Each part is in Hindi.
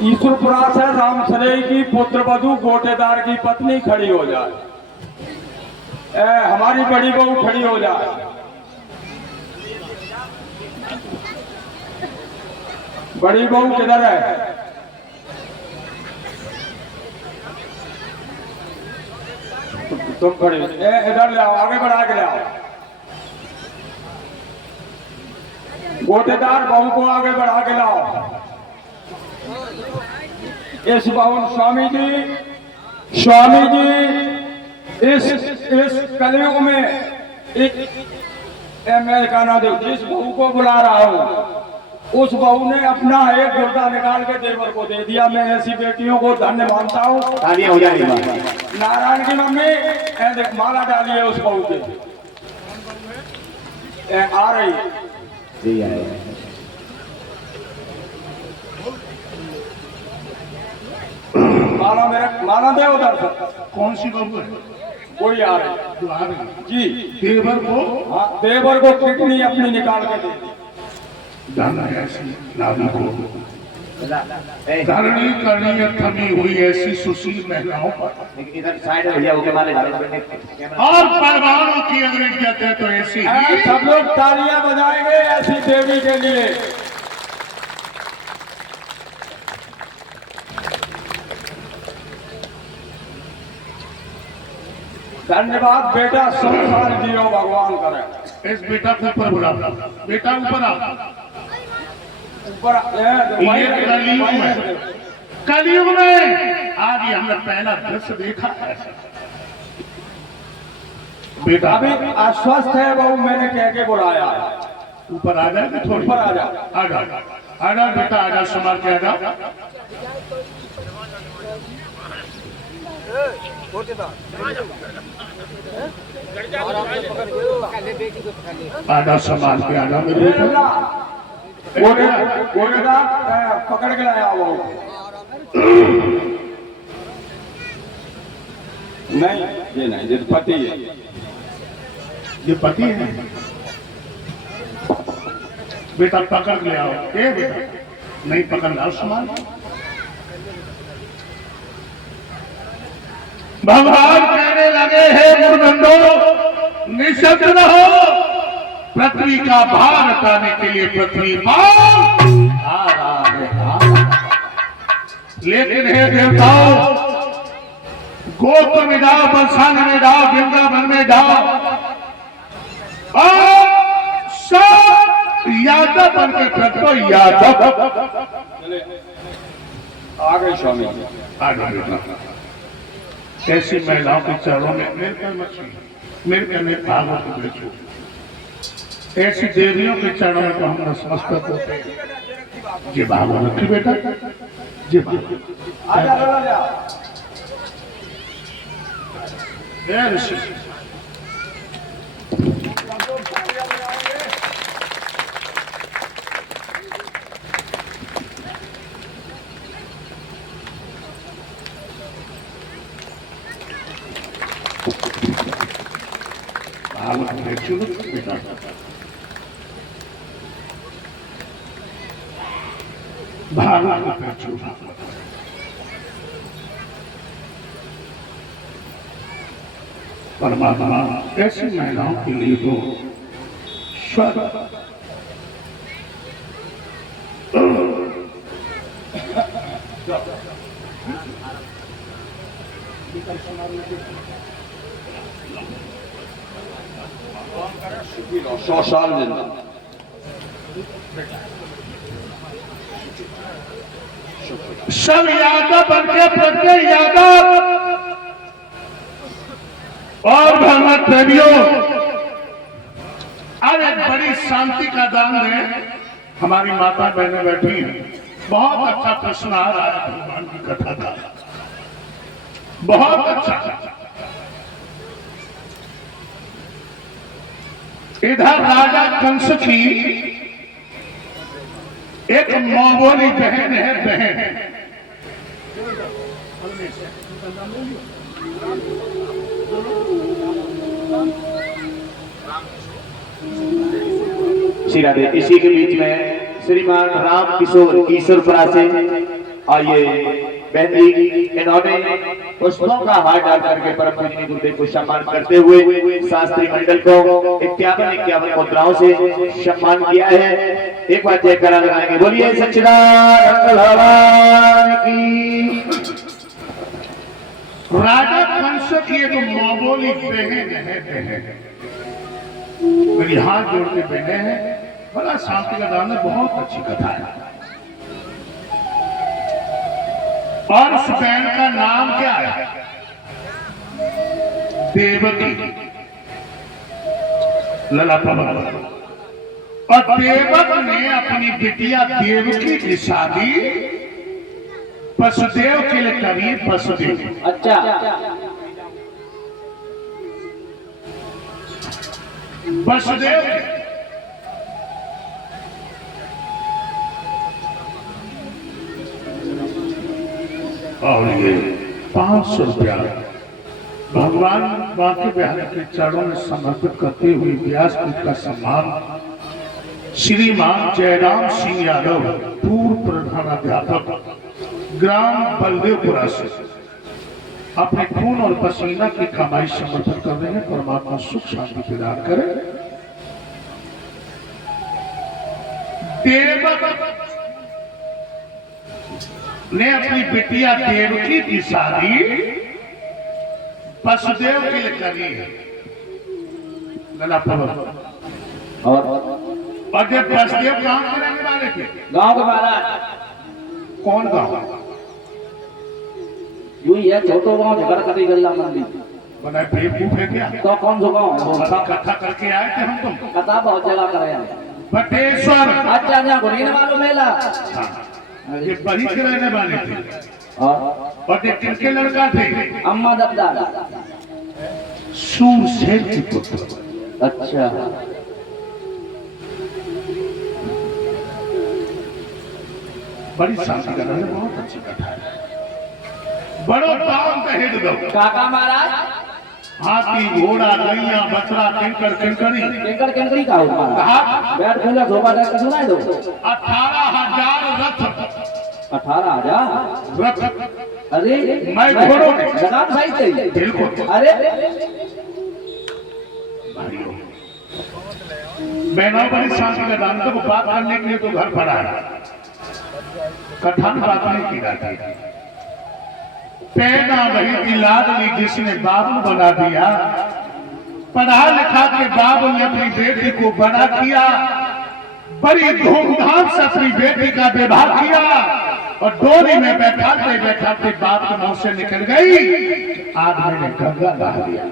ईश्वरपुरा से रामसरेई की पुत्र वधू गोटेदार की पत्नी खड़ी हो जाए, हमारी बड़ी बहू खड़ी हो जाए। बड़ी बहू किधर है? तुम खड़ी, इधर ले आओ, आगे बढ़ा के ले आओ। गोटेदार बहू को आगे बढ़ा के लाओ। इस बावन स्वामी जी इस कलयुग में मैं कहना दो, जिस बहू को बुला रहा हूँ उस बहू ने अपना एक गुर्दा निकाल के देवर को दे दिया। मैं ऐसी बेटियों को धन्य मानता हूँ। नारायण की मम्मी देख, माला डाली है उस बहू के। आ रही है माला, मेरे माला दे उधर से। कौन सी बहू है? कोई आ रही जो आ रही जी। देवर को? हाँ, देवर को किडनी अपनी निकाल के दे दी। दाना ऐसी नारी को धरणी करनी है थमी हुई ऐसी सुशील महिलाओं पर, इधर साइड में भैया होके माले डाले और परवानों की अगर इज्जत है तो ऐसी ही। सब लोग तालियां बजाएंगे ऐसी देवी के लिए। धन्यवाद बेटा, संसार जियो भगवान करे। इस बेटा को ऊपर बुला, बेटा ऊपर आ। ऊपर कलयुग में आज ही हमने पहला दृश्य देखा है। बेटा अभी अस्वस्थ है वो, मैंने कह के बुलाया है। ऊपर आ जाए, थोड़ी ऊपर आ जा, आ जा, आ जा बेटा, आ जा, संभाल के आ जा। आधा संभाल के आधा मेरे बेटा। गोटेदार पकड़ के लाया वो। नहीं ये नहीं, ये पति है। ये पति है बेटा, पकड़ के ले आओ। ए बेटा नहीं पकड़ लाओ, संभाल। भगवान कहने लगे, हे मूर्खों निशब्द रहो, पृथ्वी का भार हटाने के लिए पृथ्वी पर आ रहा है। लेकिन हे देवताओं, गोत्र में जाओ, बरसाने में जाओ, वृंदावन में जाओ और सब यादव बन के प्रतो यादव आ गए स्वामी। आ गए। ऐसी महिलाओं के चरणों में मेरे कहने भागवत को देखो, ऐसी देवियों के चरणों में तो हम नतमस्तक होते हैं। जी भागवत रखी बेटा, जी ऋषि बेटा, भागवत परमात्मा ऐसी महिलाओं के लिए तो स्वर्ग सौ साल जिंदा। सब यादव बनके प्रत्येक यादव और भगवत प्रेमियों, आज एक बड़ी शांति का दान है। हमारी माता बहनें बैठी हैं, बहुत अच्छा प्रश्न आ रहा है भगवान की कथा का, बहुत अच्छा। इधर राजा कंस की एक मौबोली बहन है, बहन श्री राधे। इसी के बीच में श्रीमान राम किशोर ईश्वरपुरा से आइए बहन जी इन्होंने पुष्पों का हार डाल करके परम पूजनीय गुरुदेव को सम्मान करते हुए शास्त्री मंडल को 51 मुद्राओं से सम्मान किया है। एक बार जयकारा लगाएंगे, बोलिए सच्चिदानंद भगवान की। राजा कंस की एक मामूली बहन है, मेरी हाथ जोड़ के बहने हैं। बड़ा शांति का दान है, बहुत अच्छी कथा है। और उस बहन का नाम क्या है? देवकी, लला प्रभु। और देवक ने अपनी बिटिया देवकी की शादी वसुदेव के लिए करी। वसुदेव अच्छा वसुदेव और ये 500 रुपया भगवान बांके बिहारी के चरणों में समर्पित करते हुए व्यासपीठ का सम्मान श्रीमान जयराम सिंह यादव, पूर्व प्रधानाध्यापक ग्राम बलदेवपुरा से अपने खून और पसीना की कमाई समर्पित कर रहे हैं। परमात्मा सुख शांति प्रदान करे। देवक ने अपनी बिटिया देवकी की शादी वसुदेव के लिए करी है। लला प्रभु और जब वसुदेव गांव के रहने वाले थे, गांव के महाराज कौन गांव? यूं ही है, छोटो गांव झगड़ कटी गल्ला मंदिर बना बेवकूफ है क्या? तो कौन सा गांव है? कथा करके आए थे हम तुम। कथा बहुत जगह करे हैं। बटेश्वर। अच्छा यहाँ घुरीने वालों मेला। हाँ, ये बड़ी के रहने वाले थे। और ये किनके लड़का थे? अम्मा दबदार। सूरसेन के पुत्र। अच्छा बड़ी शांति का है, बहुत अच्छी कथा है। बड़ो दाम दहेज दो। काका महाराज हाथी घोड़ा गैया बछड़ा किंकर किंकरी केकर केंकरी का हुआ कहा बैठ खुला धोबा दे के सुनाई दो। 18,000 रथ। 18,000 रथ। अरे मैं घोड़ों में जनाब सही थे बिल्कुल। अरे बहनों बड़ी शांति का दान को बात करने के लिए तो घर पड़ा है, कथा में बात नहीं की जाती। पैदा वही की लाडली जिसने बाबू बना दिया, पढ़ा लिखा के बाबू ने अपनी बेटी को बड़ा किया, बड़ी धूमधाम से अपनी बेटी का विवाह किया और डोली में बैठाते बैठाते बाप के मुंह से निकल गई, आदमी ने गंगा बहा दिया।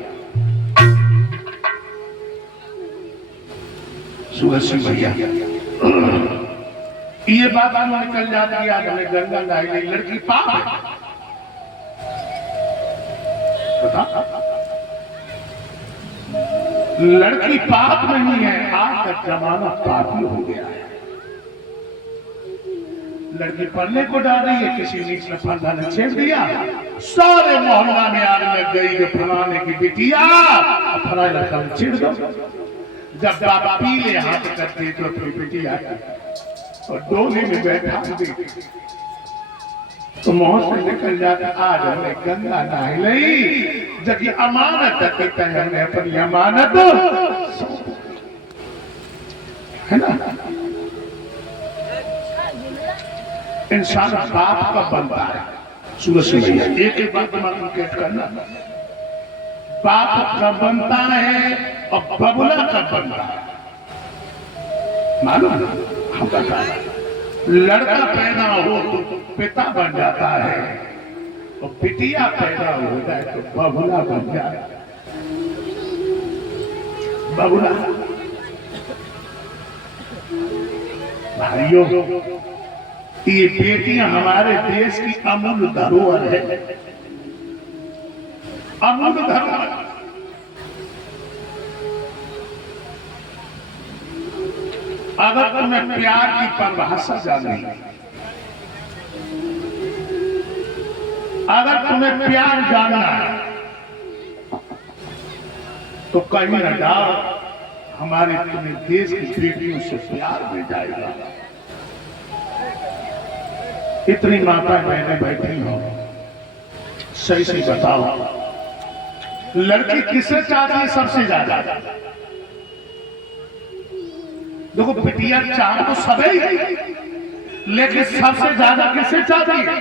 सुरसी भैया ये बात निकल जाती है, आदमी गंगा नहाई गई, लड़की पाप है। लड़की पाप नहीं है, आज का जमाना पापी हो गया है। लड़की पढ़ने को डाल रही है, किसी नीच ने फंदा ने छेड़ दिया, सारे मोहल्ला में आग लग गई कि फलाने की बिटिया फलाने लड़का छेड़ दो। जब बाबा पीले हाथ करते तो अपनी बिटिया और डोली में बैठा दी तो मुंह से निकल जाता, आज हमने गंगा नहाई ली, जबकि अमानत कहते हैं हमने अपनी अमानत है ना। इंसान बाप का बनता है। सूरज भैया एक एक बात मालूम कैद करना, बाप का बनता है और बबुला का बनता है, मालूम हम बताए। लड़का पैदा हो तो पिता बन जाता है और बिटिया पैदा हो जाए तो बबुला बन जाए। बबुला भाइयों, ये बेटियां हमारे देश की अमूल्य धरोहर है, अमूल्य धरोहर। अगर तुम्हें प्यार की परिभाषा जाननी, अगर तुम्हें प्यार जानना है तो कहीं न जाओ, हमारे तुम्हें देश की बेटियों से प्यार मिल जाएगा। इतनी माता मैंने बैठी हो, सही सही बताओ, लड़की किसे चाहती है सबसे ज्यादा? देखो बिटिया चाह तो सभी, लेकिन सबसे ज्यादा किसे चाहती है?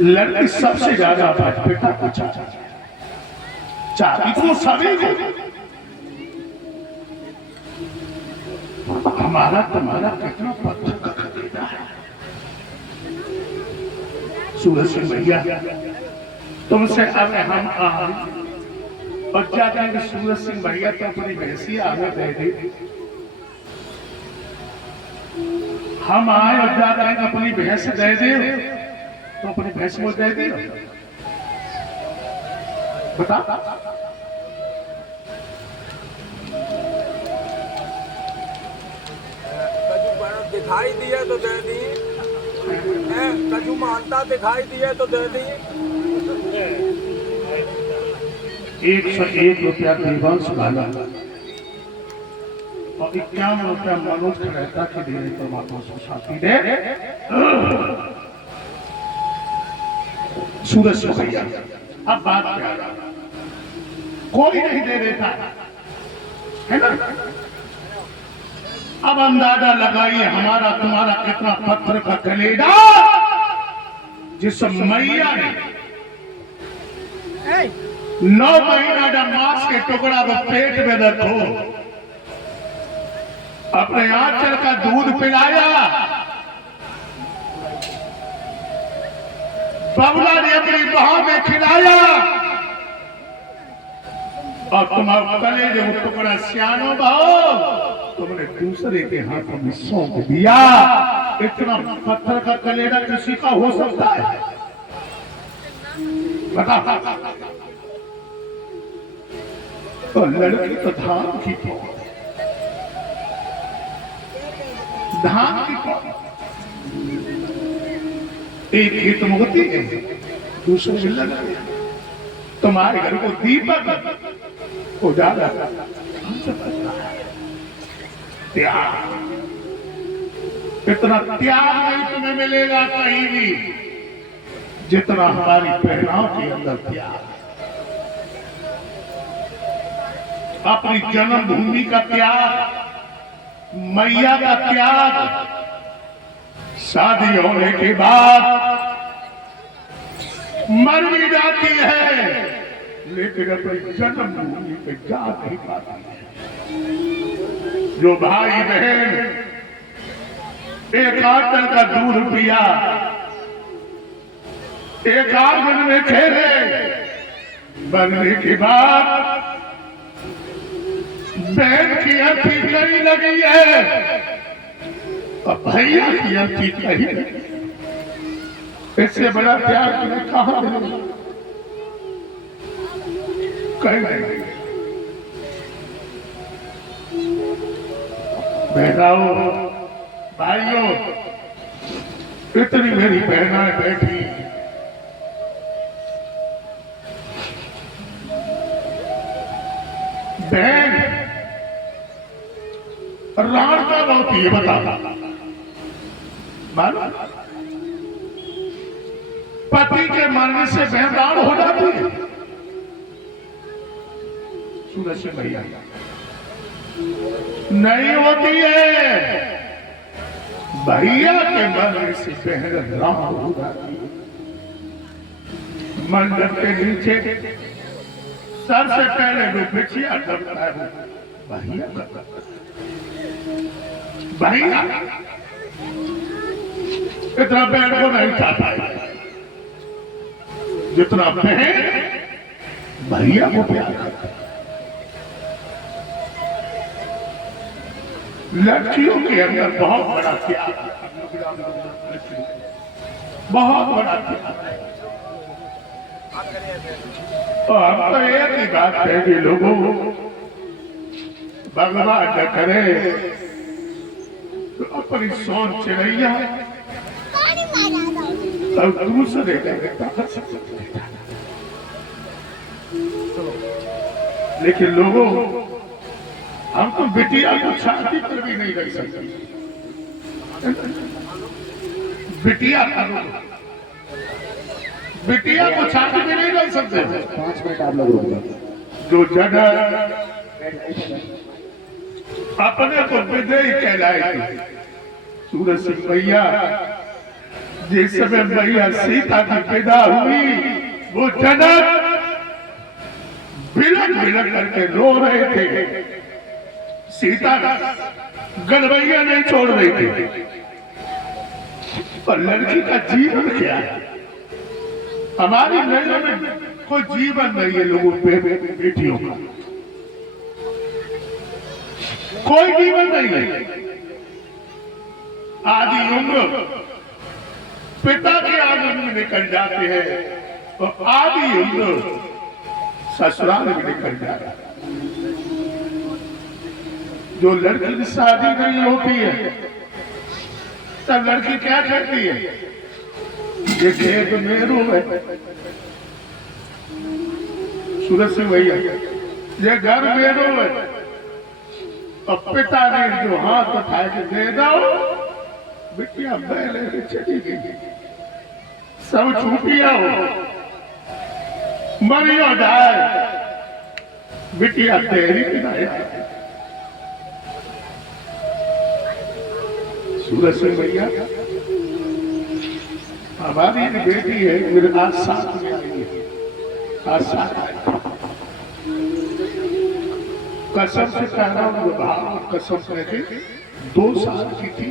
लड़की सबसे ज्यादा पिता को चाहती तो सभी को। हमारा तुम्हारा कितना पत्थर का खरीदा है। सूरज सिंह भैया तुमसे अब हम और क्या कहेंगे? सूरज सिंह भैया तो अपनी भैंसी आगे दे दी, हम आए और जा कहेंगे अपनी भैंस दे दे, तो अपनी भैंस को दे दी। बता दिखाई दिए तो दे दी, कजू मानता दिखाई दिए तो दे दी। 101 रुपया देवांश वाला और 51 रुपया मनोज रहता के दे तो माता सोसाइटी दे। सूरज से भैया अब बात क्या, कोई नहीं दे देता है ना? अब अंदाजा लगाइए हमारा तुम्हारा कितना पत्थर का कलेजा, जिस मैया ने 9 महीना जब मांस के टुकड़ा को पेट में रखो, अपने आंचल का दूध पिलाया, बबला ने अपनी बाहों में खिलाया, और तुम्हारा कलेजे वो टुकड़ा सियानो भाव तुमने दूसरे के हाथों में सौंप दिया। इतना पत्थर का कलेजा किसी का हो सकता है? बता। तो लड़की तो धान की पौध, धान की पौध, एक खेत में होती है, दूसरे में लगा। तुम्हारे घर को दीपक उजाला त्याग, इतना त्याग नहीं तुम्हें मिलेगा कहीं भी जितना हमारी पहनाव के अंदर त्याग। अपनी जन्मभूमि का त्याग, मैया का त्याग, शादी होने के बाद मर भी जाती है, लेकिन अपनी जन्मभूमि पे जा नहीं पाती है। जो भाई बहन एक आंचल का दूध पिया, एक आंगन में खेले, बनने के बाद बहन की अर्थी कहीं लगी है और भैया की अर्थी कहीं लगी। इससे बड़ा प्यार तुम्हें कहां मिलेगा? कहीं नहीं। बहनाओं, भाइयों, इतनी मेरी बहनाएं बैठी, बहन राण का होती है बता मालूम? पति के मरने से बहन राण हो जाती है। सूरज से भैया नहीं होती है, भैया के मरने से बहन राण हो जाती है। मंडप के नीचे सबसे पहले जो बिछिया करता है वो भैया करता है। भैया इतना बहन को नहीं चाहता है जितना बहन भैया को प्यार करता है। लड़कियों के अंदर बहुत बड़ा प्यार, बहुत बड़ा प्यार है। तो हम तो एक ही बात कहेंगे लोगों, भगवान न करे तो अपनी सोच चिड़ैया और दूसरे लेकिन लोगों हम तो बिटिया को छाती पर भी नहीं रख सकते। बिटिया बिटिया को छाती में नहीं रख सकते। 5 मिनट आप लोग रुक जाओ। जो जगह अपने को विजयी कहलाएगी, सूरज सिंह भैया जिस समय मैया सीता की पैदा हुई, वो जनक बिलक बिलक करके रो रहे थे। सीता गलबैया नहीं छोड़ रही थी। पर लड़की का जीवन क्या है? हमारी नजर में कोई जीवन नहीं है लोगों पे, बेटियों का कोई जीवन नहीं है। आधी उम्र पिता के आंगन में निकल जाते हैं और आधी उम्र ससुराल में निकल जाते हैं। जो लड़की की शादी नहीं होती है तब लड़की क्या कहती है? ये खेत मेरू है। सूरज सिंह भैया, ये घर मेरू है। और पिता ने जो हाथ उठा के दे दो, बिटिया बैले चली गई। सब छूटिया हो मरियो जाए, बिटिया तेरी किनारे। सूरज सिंह भैया, हमारी बेटी है, मेरे आज साथ में आई है। आज साथ आई, कसम से कह रहा हूं, कसम करके 2 साल की थी।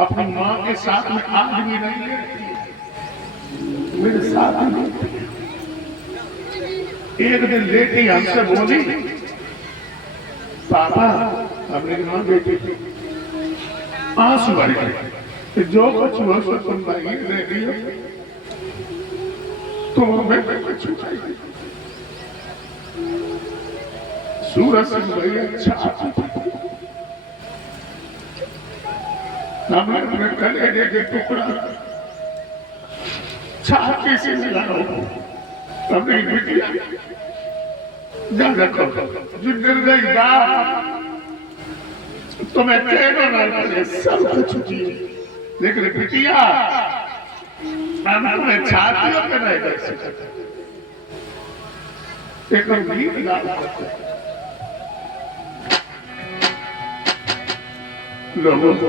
अपनी माँ के साथ में आज भी नहीं रहती, मेरे साथ नहीं। एक दिन लेटी हमसे बोली, पापा हमने कहा बेटी, आंसू भर गए, जो कुछ हो सो तुम नहीं ले लियो, तुम हमें कुछ चाहिए। सूरज सिंह भैया हमने अपने कलेजे के टुकड़ा छाती से मिलाओ, अपनी बिटिया जब रखो जो निर्दयी बाप तुम्हें कहना ना पड़े, सब कुछ दिए, लेकिन बिटिया हम तुम्हें छातियों पे नहीं रख सकते। एक गीत गा सकते लोगों को